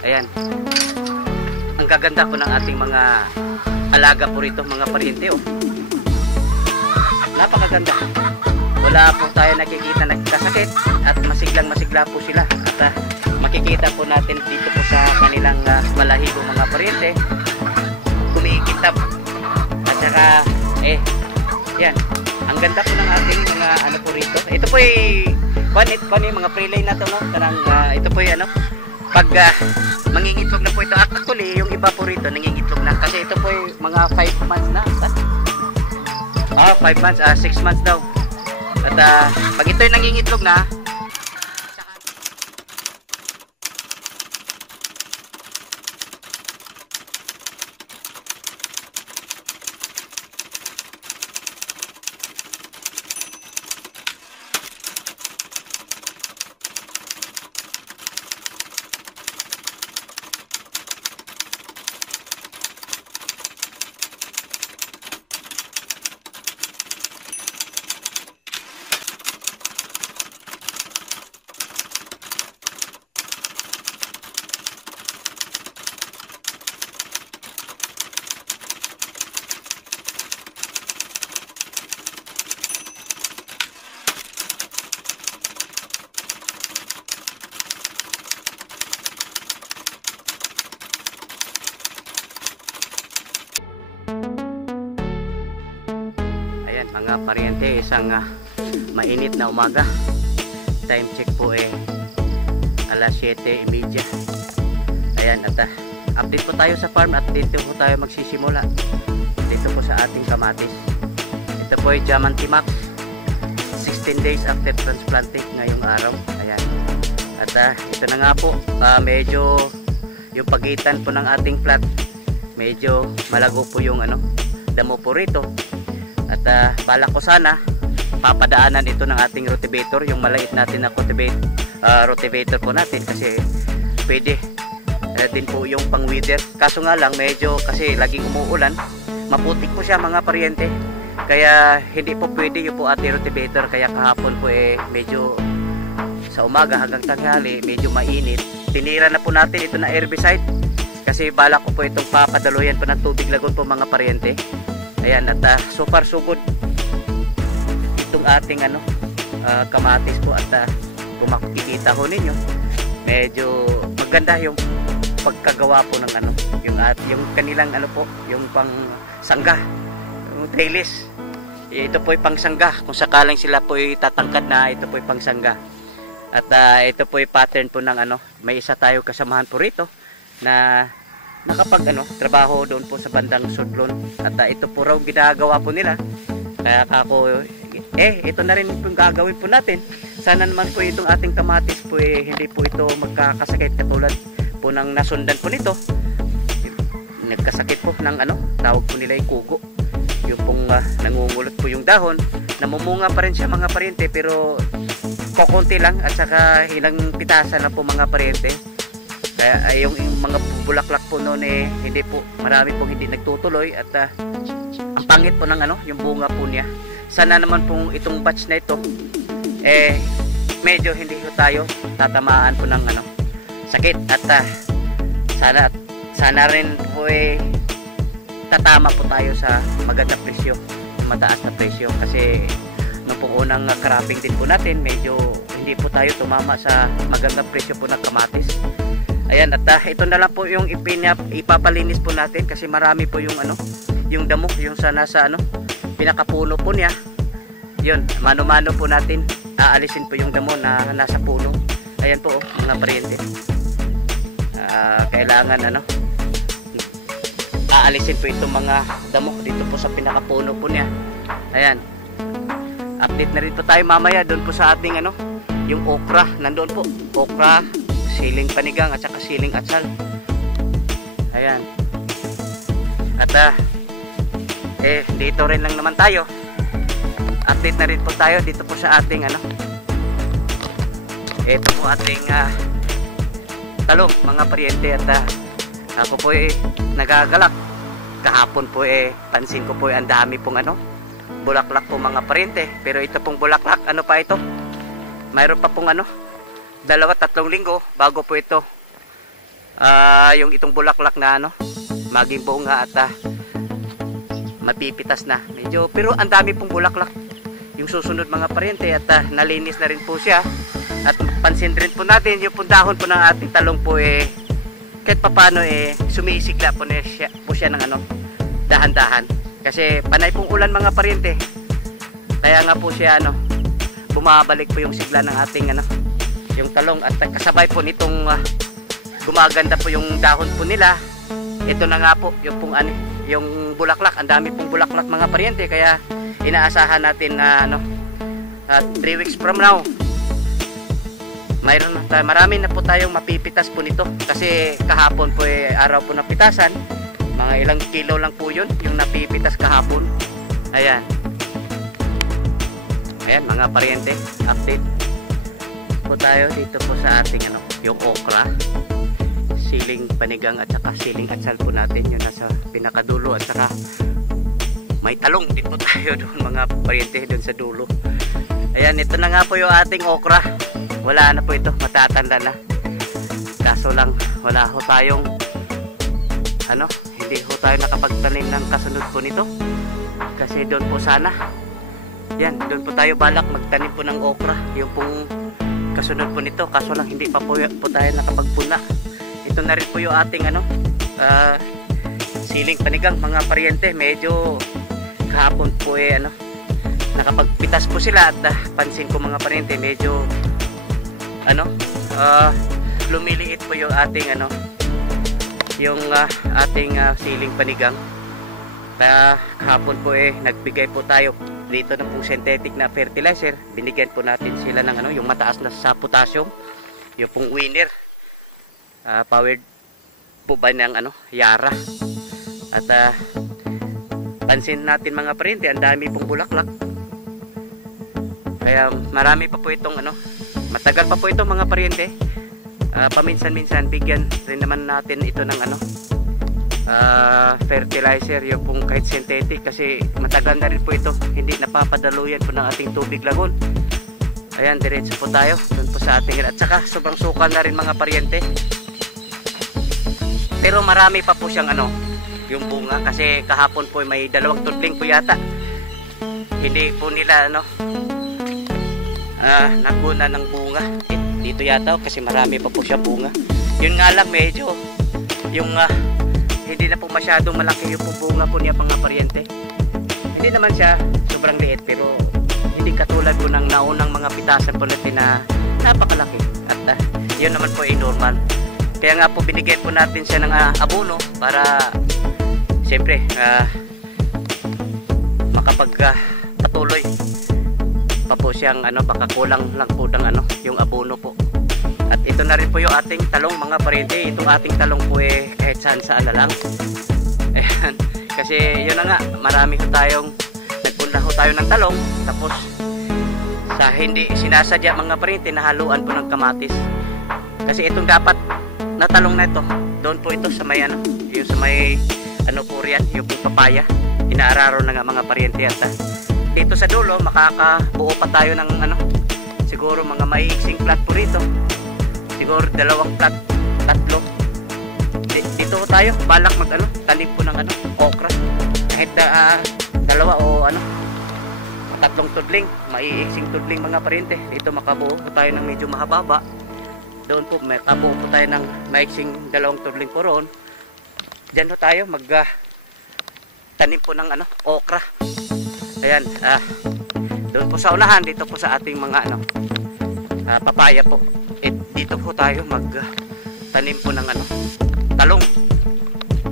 Ayan. Ang gaganda po ng ating mga alaga po rito, mga pariente, oh. Napakaganda. Wala po tayo nakikita nagkasakit at masiglang-masigla po sila. At makikita po natin dito po sa kanilang malahibo mga pariente, kumikitab. At saka, yan. Ang ganda po ng ating mga ano po rito. Ito po ay mga pre-lay na to, no? Karang, ito po ay ano, pag mangingitlog na po ito. Actually, yung iba po rito nangingitlog na. Kasi ito po ay mga 5 months na. 5 months, 6 months daw. At pag ito ay nangingitlog na, mga pariente, isang mainit na umaga. Time check po alas 7:30. Ayan, at update po tayo sa farm at dito po tayo magsisimula. Dito po sa ating kamatis. Ito po ay Diamante Max, 16 days after transplanting ngayong araw. Ayan. At ito na nga po, medyo yung pagitan po ng ating plat, medyo malago po yung damo po rito. At balak ko sana papadaanan ito ng ating rotivator, yung maliit natin na rotivator po natin, kasi pwede din po yung pang weeder. Kaso nga lang medyo kasi laging umuulan, maputik po siya mga pariente, kaya hindi po pwede yung po ating rotivator. Kaya kahapon po medyo sa umaga hanggang tanghali medyo mainit, tinira na po natin ito na herbicide, kasi balak ko po itong papadaluyan po ng tubig lagon po mga pariente. Ayan, at so far so good itong ating kamatis po. At kung makikita ho ninyo, medyo maganda yung pagkagawa po ng yung kanilang po, yung pang sangga, yung trellis. Ito po ay pang sangga, kung sakaling sila po ay tatangkad na, ito po ay pang sangga. At ito po ay pattern po ng may isa tayo kasamahan po rito na nakapag trabaho doon po sa bandang Sudlon. At ito po raw ginagawa po nila. Kaya ako ito na rin po gagawin po natin. Sana naman po itong ating kamatis po hindi po ito magkakasakit katulad po ng nasundan po nito. Nagkasakit po ng tawag po nila yung kugo. Yung pong nangungulot po yung dahon. Namumunga pa rin siya mga pariente, pero kokonti lang at saka ilang pitasan na po mga pariente. Kaya yung mga bulaklak po noon hindi po, marami pong hindi nagtutuloy. At ang pangit po ng yung bunga po niya. Sana naman pong itong batch na ito medyo hindi po tayo tatamaan po ng sakit. At sana rin po tatama po tayo sa magandang presyo, mataas na presyo. Kasi nung pong unang cropping din po natin, medyo hindi po tayo tumama sa magandang presyo po ng kamatis. Ayan, at ito na lang po yung ipapalinis po natin, kasi marami po yung yung damo, yung sa nasa pinakapuno po niya. Yun, mano-mano po natin aalisin po yung damo na nasa puno. Ayan po mga pariente. Kailangan aalisin po itong mga damo dito po sa pinakapuno po niya. Ayan. Update na rin po tayo mamaya doon po sa ating yung okra, nandoon po. Okra, siling panigang at saka siling atsal. Ayan. At dito rin lang naman tayo. Update na rin po tayo dito po sa ating ito po ating talong mga pariente. At ako po nagagalak. Kahapon po pansin ko po ang dami pong bulaklak po mga pariente. Pero ito pong bulaklak, pa ito? Mayroon pa pong 2-3 linggo bago po ito yung itong bulaklak na ano, maging bunga at mapipitas na. Medyo, pero ang dami pong bulaklak yung susunod mga paryente at nalinis na rin po siya. At pansin rin po natin yung dahon po ng ating talong po kahit papano sumisigla po siya ng ano, dahan-dahan. Kasi panay pong ulan mga paryente. Kaya nga po siya ano, bumabalik po yung sigla ng ating ano, yung talong at kasabay po nitong gumaganda po yung dahon po nila. Ito na nga po yung pong ano, yung bulaklak. Ang dami pong bulaklak mga paryente, kaya inaasahan natin na ano, 3 weeks from now marami na po tayong mapipitas po nito. Kasi kahapon po araw po ng pitasan, mga ilang kilo lang po yun yung napipitas kahapon. Ayan mga paryente, update po tayo dito po sa ating ano, yung okra, siling panigang at saka siling atsal po natin, yun nasa pinakadulo. At saka may talong din po tayo doon mga paryente, doon sa dulo. Ayan, ito na nga po yung ating okra. Wala na po ito, matatanda na. Kaso lang wala ho tayong ano, hindi ho tayo nakapagtanim ng kasunod po nito. Kasi doon po sana, yan, doon po tayo balak magtanim po ng okra, yung pong kasunod po nito. Kaso lang hindi pa po tayo nakapagpuna. Ito na rin po yung ating ano, siling panigang mga paryente. Medyo kahapon po ano, nakapagpitas po sila at pansin ko mga paryente, medyo ano, lumiliit po yung ating ano, yung ating siling panigang. Kaya kahapon po nagbigay po tayo dito ng pong synthetic na fertilizer. Binigyan po natin sila ng ano, yung mataas na sa potassium, yung pong winner, powered po ba ng ano, Yara. At pansin natin mga paryente, ang dami pong bulaklak. Kaya marami pa po itong ano, matagal pa po ito mga paryente. Paminsan-minsan bigyan rin naman natin ito ng ano, fertilizer, yung pong kahit synthetic, kasi matagal na rin po ito hindi napapadaluyan po ng ating tubig lagon. Ayan, diretso po tayo doon po sa ating, at saka sobrang sukal na rin mga paryente. Pero marami pa po siyang ano, yung bunga, kasi kahapon po may 2 tudling po yata. Hindi po nila ano, naguna ng bunga dito yata, kasi marami pa po siya bunga. Yun nga lang, medyo yung hindi na po masyadong malaki yung bunga po niya mga paryente. Hindi naman siya sobrang liit, pero hindi katulad po ng naunang mga pitasan po natin na napakalaki. At yun naman po ay normal. Kaya nga po binigyan po natin siya ng abono para siyempre makapagpatuloy pa po siyang ano, baka kulang lang po ng ano, yung abono po. At ito na rin po yung ating talong mga paryente. Itong ating talong po kahit saan na lang. Ayan, kasi yun na nga, marami ho tayong nagpunla ho tayo ng talong, tapos sa hindi sinasadya mga paryente, nahaluan po ng kamatis. Kasi itong dapat na talong na ito, doon po ito sa may ano, yung sa may ano po riyan, yung papaya, inaararo na nga mga paryente. At dito sa dulo makakabuo pa tayo ng ano, siguro mga maiiksing plat po rito, siguro 2 plat, 3. Dito tayo balak mag ano, tanim po ng ano, okra, kahit 2 o ano, 3 tudling, maiiksing tudling mga paryente. Dito makabuo po tayo ng medyo mahababa. Doon po may kabuo po tayo ng maiksing 2 tudling po roon. Diyan po tayo mag tanim po ng ano, okra. Ayan, doon po sa unahan, dito po sa ating mga ano, papaya po. Dito po tayo mag tanim po ng ano, talong.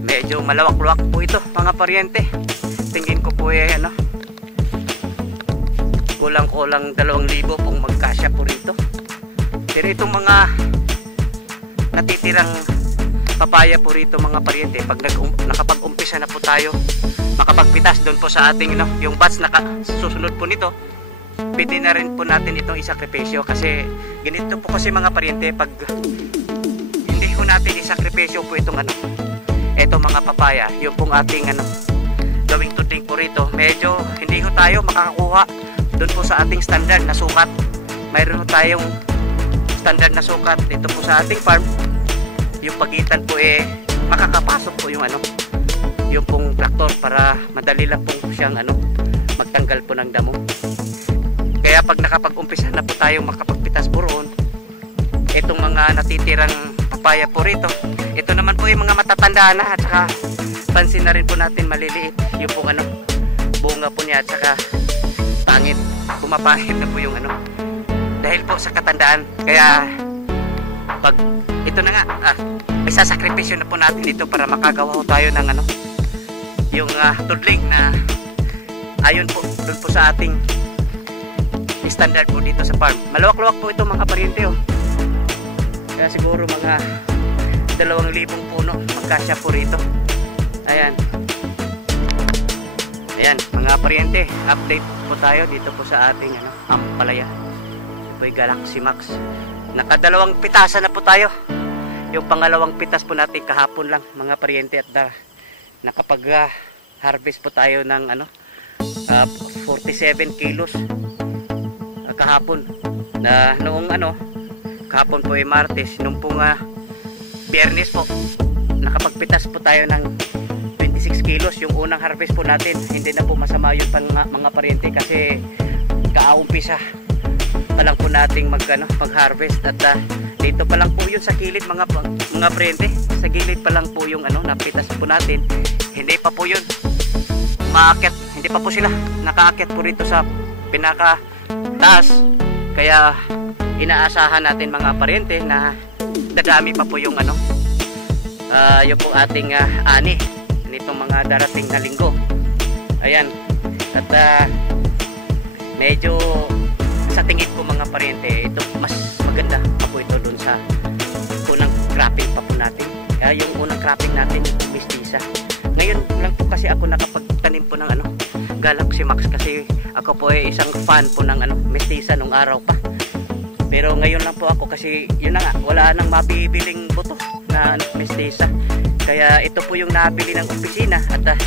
Medyo malawak-luwak po ito mga paryente. Tingin ko po ano, kulang-kulang 2,000 pong magkasya po rito. Pero itong mga natitirang papaya po rito mga paryente, pag nakapag-umpisa na po tayo makapagpitas doon po sa ating ano, yung batch na susunod po nito, pwede na rin po natin itong isakripisyo. Kasi ganito po kasi mga paryente, pag hindi po natin isakripisyo po itong ano, eto mga papaya, yung pong ating ano, gawing tudling po rito, medyo hindi ko tayo makakakuha doon po sa ating standard na sukat. Mayroon tayong standard na sukat dito po sa ating farm. yung pagitan po makakapasok po yung yung pong traktor para madali lang po siyang magtanggal po ng damo. Kaya pag nakapag-umpisa na po tayong makapagpitas po roon, itong mga natitirang papaya po rito, ito naman po yung mga matatanda na, at saka pansin na rin po natin maliliit yung pong bunga po niya, at saka pangit, pumapangit na po yung dahil po sa katandaan. Kaya pag ito na nga, may sasakripisyo na po natin dito para makagawa po tayo ng yung tudling na ayon po dun po sa ating standard po dito sa farm. Malawak-lawak po ito mga paryente, oh. Kaya siguro mga 2,000 puno magkasya po rito. Ayan. Ayan mga paryente, update po tayo dito po sa ating ampalaya. Ito po yung Galaxy Max. Nakadalawang pitasan na po tayo. Yung pangalawang pitas po natin kahapon lang mga paryente, at nakapag harvest po tayo ng 47 kilos kahapon. Na noong kahapon po ay Martes, nung pong Biyernes po nakapagpitas po tayo ng 26 kilos yung unang harvest po natin. Hindi na po masama yun mga paryente, kasi kaumpisa pa lang po nating mag-harvest, at dito pa lang po yun sa gilid mga paryente, sa gilid pa lang po yung napitas po natin. Hindi pa po yun maakyat, hindi pa po sila nakaakyat po rito sa pinaka taas. Kaya inaasahan natin mga paryente na dadami pa po yung yung po ating ani nitong mga darating na linggo. Ayan. At medyo sa tingin ko mga paryente, ito mas maganda pa po ito dun sa unang cropping pa po natin. Kaya yung unang cropping natin mistisa. Ngayon lang po kasi ako nakapagtanim po ng Galaxy Max, kasi ako po ay isang fan po ng mistisa nung araw pa. Pero ngayon lang po ako, kasi yun na nga, wala nang mabibiling buto na mistisa. Kaya ito po yung nabili ng opisina, at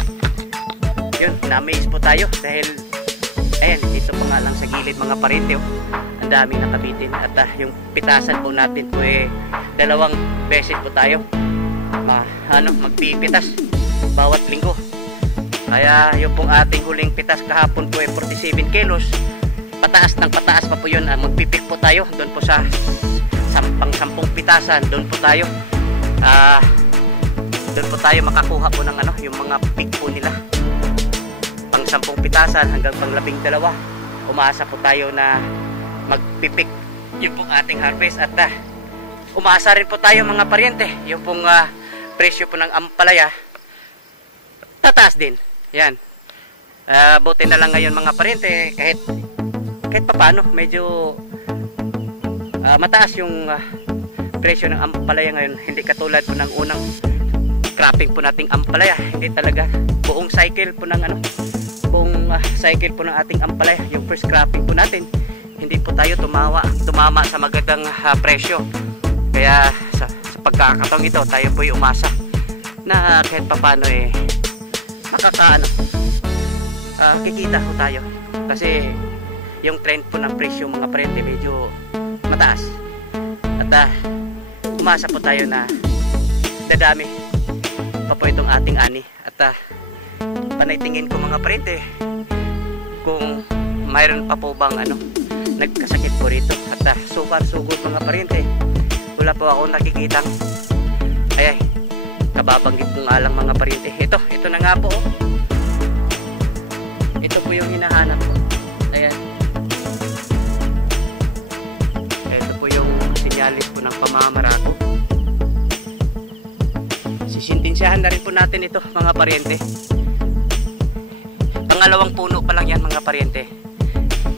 yun, na-amaze po tayo dahil ayan, dito pa nga lang sa gilid mga paryente, oh, ang daming nakabitin. At yung pitasan po natin po 2 beses po tayo magpipitas bawat linggo. Kaya yung pong ating huling pitas kahapon po 47 kilos. Pataas ng pataas pa po yun. Magpipik po tayo doon po sa sampung pitasan. Doon po tayo makakuha po ng yung mga pick po nila. Pang 10 pitasan hanggang pang 12. Umaasa po tayo na magpipik yung pong ating harvest. At umaasa rin po tayo mga paryente, yung pong presyo po ng ampalaya tataas din. Yan. Buti na lang ngayon mga paryente, kahit papaano medyo mataas yung presyo ng ampalaya ngayon. Hindi katulad po ng unang cropping po nating ampalaya. Hindi talaga buong cycle po ng buong cycle po ng ating ampalaya, yung first cropping po natin, hindi po tayo tumama sa magandang presyo. Kaya sa pagkakataong ito, tayo po yung umasa na kahit papaano kikita po tayo, kasi yung trend po ng presyo mga paryente medyo mataas. At umasa po tayo na dadami pa po itong ating ani. At panaytingin ko mga paryente kung mayroon pa po bang nagkasakit po rito. At so far so good mga paryente, wala po ako nakikitang kababanggit ko nga lang mga paryente. Ito na nga po, oh. Ito po yung hinahanap ko. Ayan. Ito po yung sinyalis po ng pamamarako. Sisintensyahan na rin po natin ito mga paryente. Pangalawang puno pa lang yan mga paryente.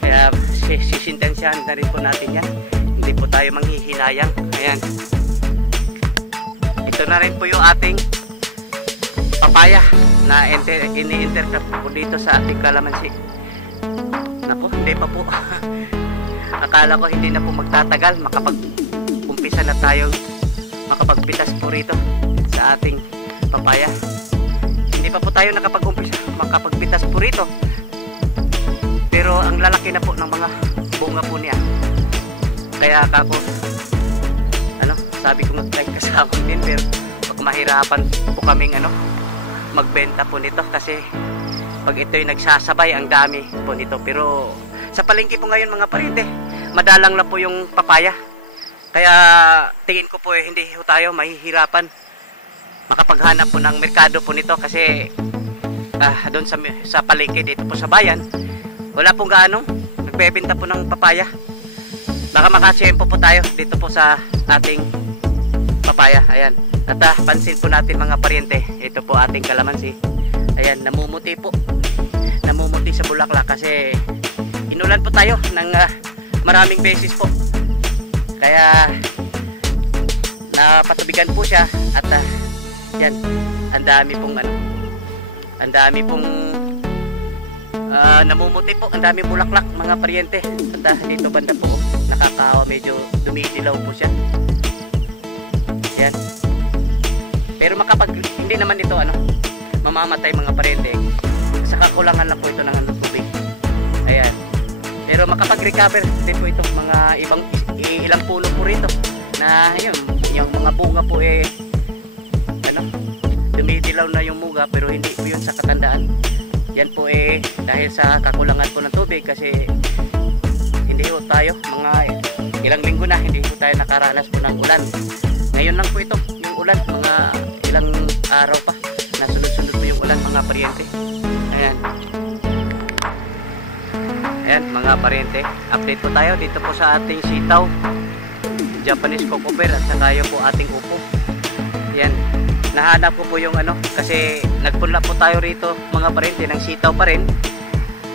Kaya sisintensyahan na rin po natin yan. Hindi po tayo manghihinayang. Ayan. Ito na rin po yung ating papaya na ini-intercrop po dito sa ating kalamansi. Naku, hindi pa po. Akala ko hindi na po magtatagal, makapag-umpisa na tayong makapagpitas po rito sa ating papaya. Hindi pa po tayo nakapag-umpisa makapagpitas po rito, pero ang lalaki na po ng mga bunga po niya. Kaya ako sabi ko nga kasama din, pero pag mahirapan po kaming magbenta po nito kasi pag ito'y nagsasabay ang dami po nito. Pero sa palengke po ngayon mga parente, madalang na po yung papaya. Kaya tingin ko po hindi po tayo mahihirapan makapaghanap po ng merkado po nito kasi doon sa palengke dito po sa bayan, wala pong gaano nagbebenta po ng papaya. Baka makatsyempo po tayo dito po sa ating papaya. Ayan. At pansin po natin mga parente, ito po ating kalamansi. Ayan, namumuti po. Namumuti sa bulaklak kasi inulan po tayo ng maraming beses po. Kaya napatubigan po siya at yan, ang dami pong namumuti po, ang daming bulaklak mga parente. At dito banda po nakakawa, medyo dumidilaw po siya. Yan. Pero hindi naman ito mamamatay mga parente. Sa kakulangan lang po ito ng tubig. Ayan. Pero makapag-recover din po itong mga ilang puno po rito na yung mga bunga po dumidilaw na yung muga, pero hindi po yun sa katandaan. Yan po dahil sa kakulangan po ng tubig kasi hindi po tayo mga ilang linggo na hindi po tayo nakaranas po ng ulan. Ngayon lang po ito yung ulan, mga ilang araw pa na sunod-sunod po yung ulan mga pariente. Ayan. Ayan mga pariente, update po tayo dito po sa ating sitaw, Japanese cocoa at saka yung po ating upo. Yan, nahanap ko po yung kasi nagpunla po tayo rito mga pariente ng sitaw pa rin.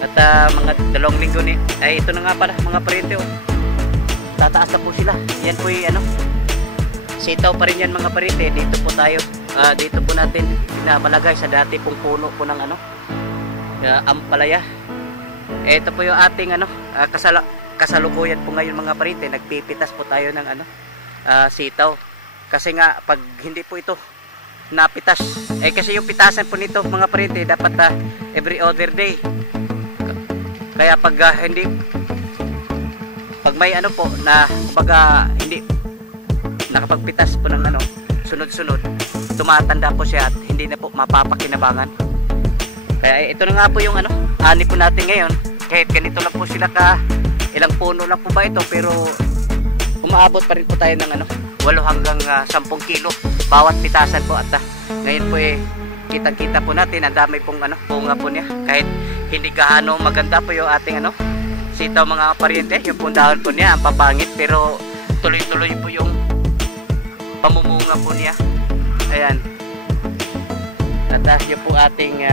At mga 2 linggo ay ito na nga pala mga pariente, tataas na po sila. Yan po yung sitaw pa rin yan mga pariente. Dito po tayo, dito po natin pinapalagay sa dati pong puno po ng ampalaya. Ito po yung ating kasalukuyan po ngayon mga pariente. Nagpipitas po tayo ng sitaw. Kasi nga pag hindi po ito napitas, kasi yung pitasan po nito mga pariente dapat every other day. Kaya pag may po na kumbaga hindi nakapagpitas po ng sunod-sunod, tumatanda po siya at hindi na po mapapakinabangan. Kaya ito na nga po yung ani po natin ngayon. Kahit ganito lang po sila ilang puno lang po ba ito, pero umaabot pa rin po tayo ng 8 hanggang 10 kilo bawat pitasan po. At ngayon po kitang-kita po natin ang dami pong bunga po niya. Kahit hindi gaano maganda po yung ating sitaw mga pariente, yung pong dahon po niya ang papangit, pero tuloy-tuloy po yung pamumunga po niya. Ayan. At yung po ating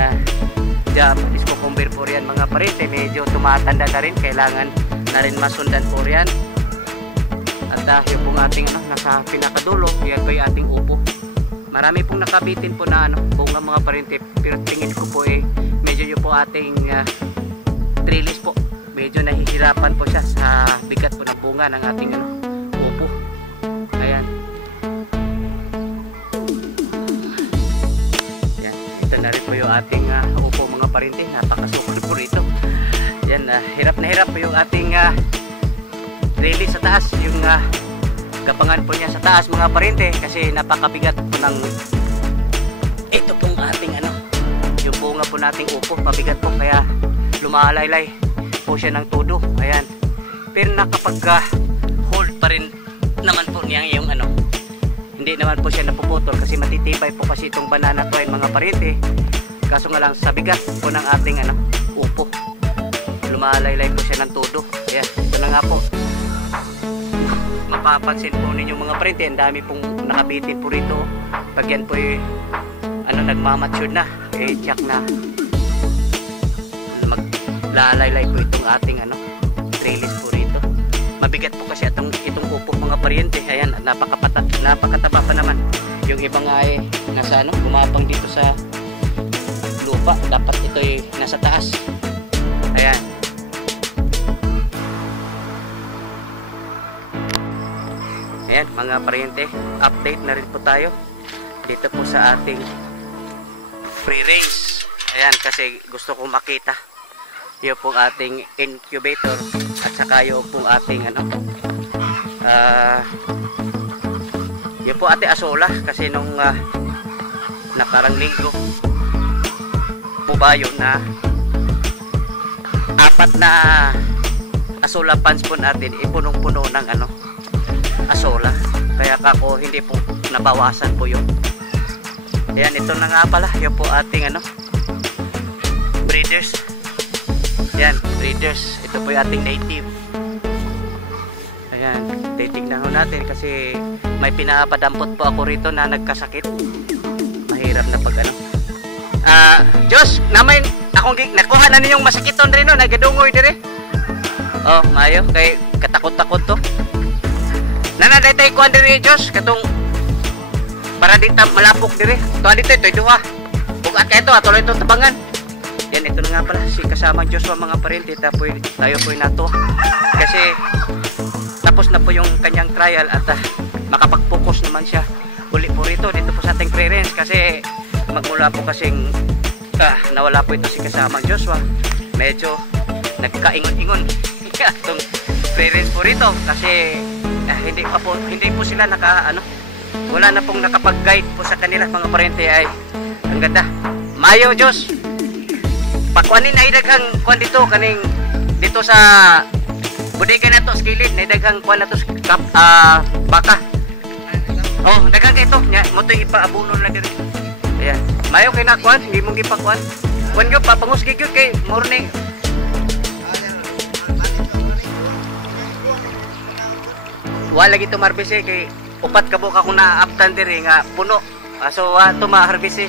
Japanese cucumber po riyan mga pariente, medyo tumatanda na rin, kailangan na rin masundan po riyan. At yung pong ating nasa pinakadulo, yan po yung ating upo. Marami pong nakabitin po na bunga mga pariente, pero tingin ko po medyo yung po ating trellis po, medyo nahihirapan po siya sa bigat po ng bunga ng ating upo. Ayan. Yan, ito na rin po yung ating upo mga pariente. Napakasukol po rito. Yan, hirap na hirap po yung ating trellis sa taas, yung gapangan po niya sa taas mga pariente, kasi napakabigat po ng ito pong ating yung bunga po nating upo, mabigat po, kaya lumalaylay po siya ng todo. Ayan. Pero nakapag hold pa rin naman po niya yung hindi naman po siya napuputol kasi matitibay po kasi itong banana twine mga pariente. Kaso nga lang sa bigat po ng ating upo, lumalaylay po siya ng todo. Ayan, ito na nga po. Mapapansin po ninyo mga pariente, ang dami pong nakabitin po rito. Pag yan po nagmamature na, check na maglalaylay po itong ating trellis po rito. Mabigat po kasi itong upo mga pariente. Ayan, napakataba pa naman. Yung iba nga nasa gumapang dito sa lupa, dapat ito nasa taas. Ayan. Ayan mga pariente, update na rin po tayo dito po sa ating free range. Ayan, kasi gusto kong makita yung pong ating incubator at saka yung pong ating Yun po ate Asola kasi nung nakarang linggo po ba yun na apat na Asola pans po natin ipunong-puno ng Asola. Kaya kako hindi po nabawasan po yun. Ayan, ito na nga pala. Yun po ating breeders. Ayan, breeders. Ito po yung ating native. Ayan, titignan ho natin kasi may pinapadampot po ako rito na nagkasakit. Mahirap na pag Diyos, naman akong nakuha na ninyong masakiton rin no, nagadungoy dire. Oh, mayo, kay katakot-takot to. Nanaday tayo kuhan dire, Diyos, katong para dito malapok dire. Tuwa dito, ito duha. Bugat kayo ito, atuloy ito tabangan. Yan, ito na nga pala, si kasama Joshua mga parente, tayo po nato. Kasi tapos na po yung kanyang trial at makapag-focus naman siya uli po rito dito po sa ating clearance kasi magmula po kasing nawala po ito si kasama Joshua, medyo nagkaingon-ingon itong clearance po rito kasi hindi po sila wala na pong nakapag-guide po sa kanila mga parente. Ay ang ganda mayo Diyos pakuanin ay daghang kuan dito kaning dito sa bodega na to skilid na daghang kuan na to baka. Oh, daghang kay ito nya mo to ipaabunon na diri. Ayan. Mayo kay na kuan, hindi mong gipakuan. Kuan gyud papangusgi gyud kay morning. Wala lagi to marbise kay upat ka buka ko na aptan diri nga puno. So to maharbise.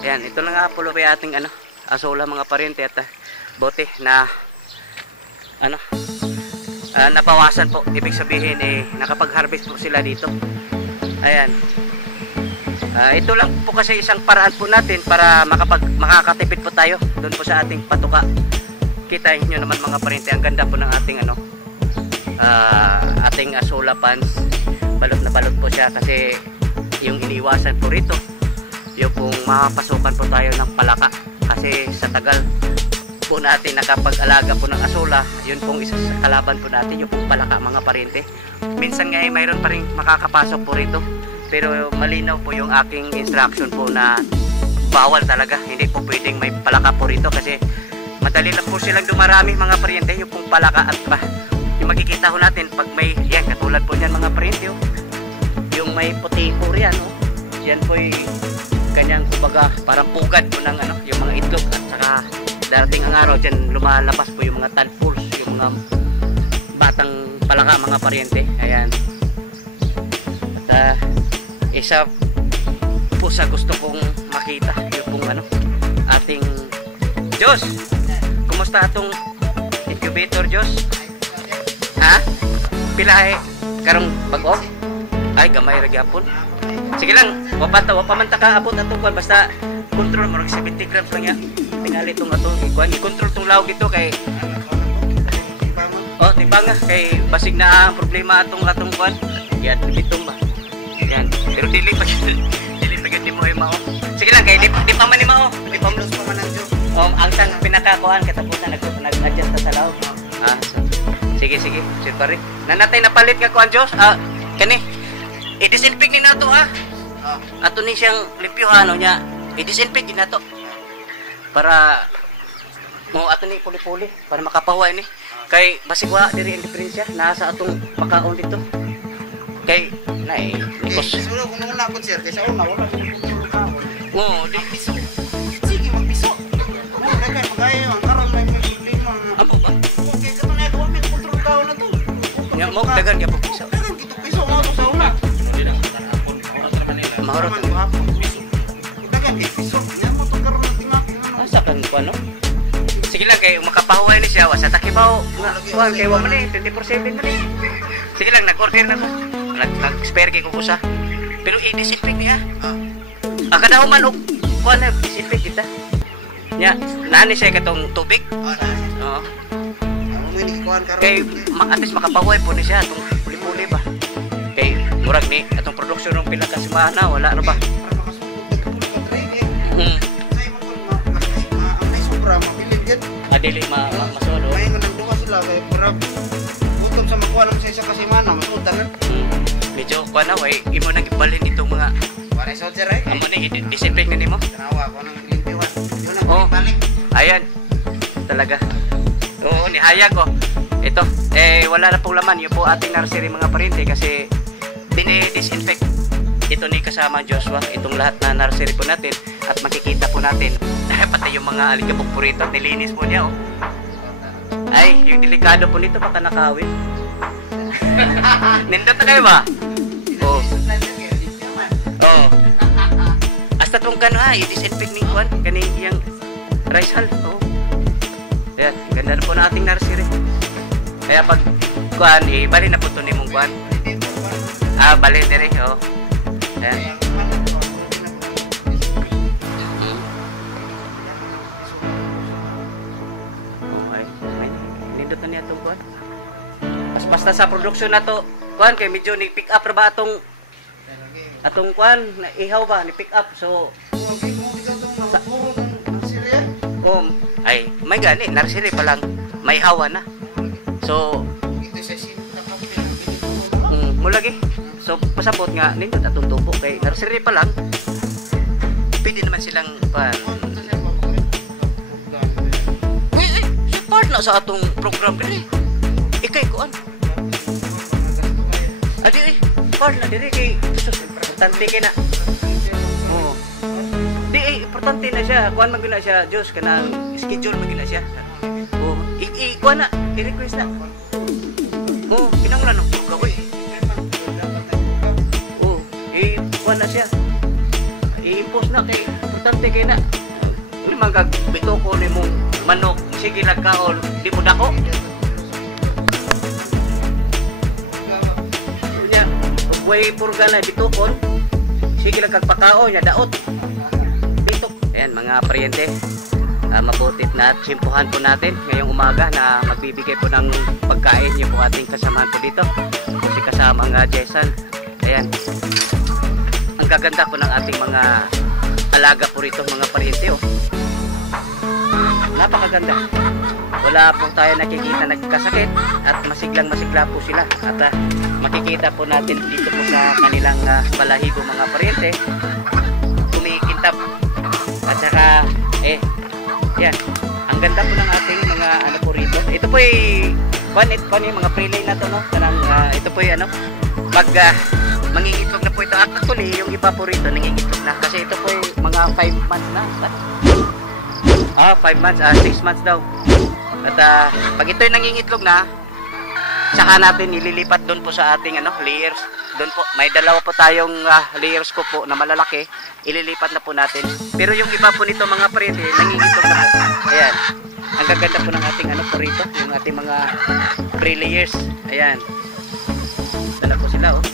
Ayan, ito na nga pulo pa ating Asola mga parente at bote na napawasan po. Ibig sabihin nakapag-harvest po sila dito. Ayan. Ito lang po kasi isang paraan po natin para makakatipid po tayo doon po sa ating patuka. Kita niyo naman mga parente, ang ganda po ng ating ating Asola pans. Balot na balot po siya kasi yung iniwasan po rito yung pong mapasukan po tayo ng palaka kasi sa tagal po natin nakapag-alaga po ng Asola, yun pong isa sa kalaban po natin yung pong palaka mga parente. Minsan nga mayroon pa rin makakapasok po rito pero malinaw po yung aking instruction po na bawal talaga, hindi po pwedeng may palaka po rito kasi madali lang po silang dumarami mga parente yung pong palaka at yung makikita ko natin pag may yan katulad po yan mga parente yung may puti po riyan yan po yung kanyang kumbaga parang pugad po ng yung mga itlog at saka darating ang araw dyan lumalabas po yung mga tadpoles, yung mga batang palaka mga parente. Ayan. At isa po sa gusto kong makita yung pong ating Diyos. Kumusta atong incubator Diyos? Ha? Pila karong bag-o? Ay gamay ra gyapon. Sige lang, wapa man ta kaabot atong kuan basta control mo 70 grams lang ya. Tingali tong kuan i-control tong lawg dito kay tibanga kay basig na ang problema atong kuan. Yan bitong ba. Yan. Pero dili pa gid mo ay mao. Sige lang kay di pa man ni mao. Di pa man pa man ang Dios. Ang sang pinakakuan katapusan nag-adjust ta sa lawg. Sige. Sir pare. Nanatay na palit nga kuan Dios. Kani i-disinfect ni nato ha. Ato ni siyang limpyuhan niya. I-disinfect din nato. Para mo ato ni puli-puli para makapahuay ni. Kay basig wa diri ang diferensya nasa atong pakaon dito. Kay nikos. Siguro kung wala ko sir kaysa una wala ko kaon. Oo, di piso. Sige magpiso. Kaya pagaya ang karon may problema. Amo ba? Kay kato na ko may control kaon na to. Nya mo dagan gyapon piso. Dagan kito piso mo sa una. Mahorot mo hapon piso. Dagan kay piso. Nya mo to karon na tingap. Asa kan kuan no? Sige lang kay makapahuway ni siya sa takibaw. Kuan kay wa man 24/7 man. Sige lang nag-order na ko. Nag-spare kay ko sa. Pero i-disinfect niya. Kada human og kuan na disinfect kita. Nya nani siya katong tubig. Oo. Kay at least makapahuway po ni siya atong puli-puli ba. Kay murag ni atong produksyon ng pila ka semana wala ra ba. Adili masolo. May nang duha sila kay para gutom sa makuha ng sa isa ka semana masudan na. Medyo kuana way imo nang ibalhin itong mga Waray soldier eh. amo ni disinfect na nimo. Tanawa ko ng limpiwan. Yun ang Oh. balik. Ayan. Talaga. Oo, nihayag ko. Ito, wala na pong laman. Yung po ating nursery mga parente kasi dine-disinfect. Ito ni kasama Joshua. Itong lahat na nursery po natin. At makikita po natin. Pati yung mga alikabok po rito. Nilinis po niya, oh. Ay, yung delikado po nito baka nakawin. Nindot na kayo ba? Oo. Oo. Hasta tong kano i-disinfect ni Juan. Kani yung rice hull. Oo. Ayan, ganda na po na ating nursery. Kaya pag kuhan, bali na po ito ni mong kuhan. Bali na rin, oh. Ayan. Okay, nindot na niya itong kuhan. Basta sa production na to, kuhan, kaya medyo ni-pick up na ba atong kuhan, ihaw ba, ni-pick up. So, ay, may gani, nursery pa lang, may hawa na. So, mulagi. So, pasabot nga, nindot atong tubo kay nursery pa lang. Pwede naman silang support na sa atong program diri. Ikay kuan. Adi part na diri kay importante kay na. Oh. Di importante na siya. Kuan magina siya, Diyos kanang schedule magina siya. Oh, kuan na, i-request na. Oh, kinahanglan ng program oy. Kuan na siya. I-post na kay importante kay na. Uli man kag bitoko ni mong manok, sige nagkaon, di mo dako. Unya, way purga na bitokon, sige nagkagpakaon nya daot. Bitok. Ayan mga paryente. Mabutit na tsimpuhan po natin ngayong umaga na magbibigay po ng pagkain yung po ating kasamahan po dito. Kasi kasama ang Jason. Ayan. Ang gaganda po ng ating mga alaga po rito mga paryente, oh. Napakaganda. Wala po tayo nakikita nagkasakit at masiglang-masigla po sila. At makikita po natin dito po sa kanilang balahibo mga paryente. Kumikintab. At saka, yan. Ang ganda po ng ating mga ano po rito. Ito po yung mga prelay na to, no? Karang, ito po yung pag mangingitlog na po ito. Actually, yung iba po rito nangingitlog na. Kasi ito po yung mga 5 months na. 5 months, 6 months daw. At pag ito yung nangingitlog na, saka natin ililipat doon po sa ating layers. Doon po, may dalawa po tayong layers ko po na malalaki. Ililipat na po natin. Pero yung iba po nito mga parente, nangingitlog na po. Ayan. Ang gaganda po ng ating po rito, yung ating mga pre-layers. Ayan. Dala po sila, oh.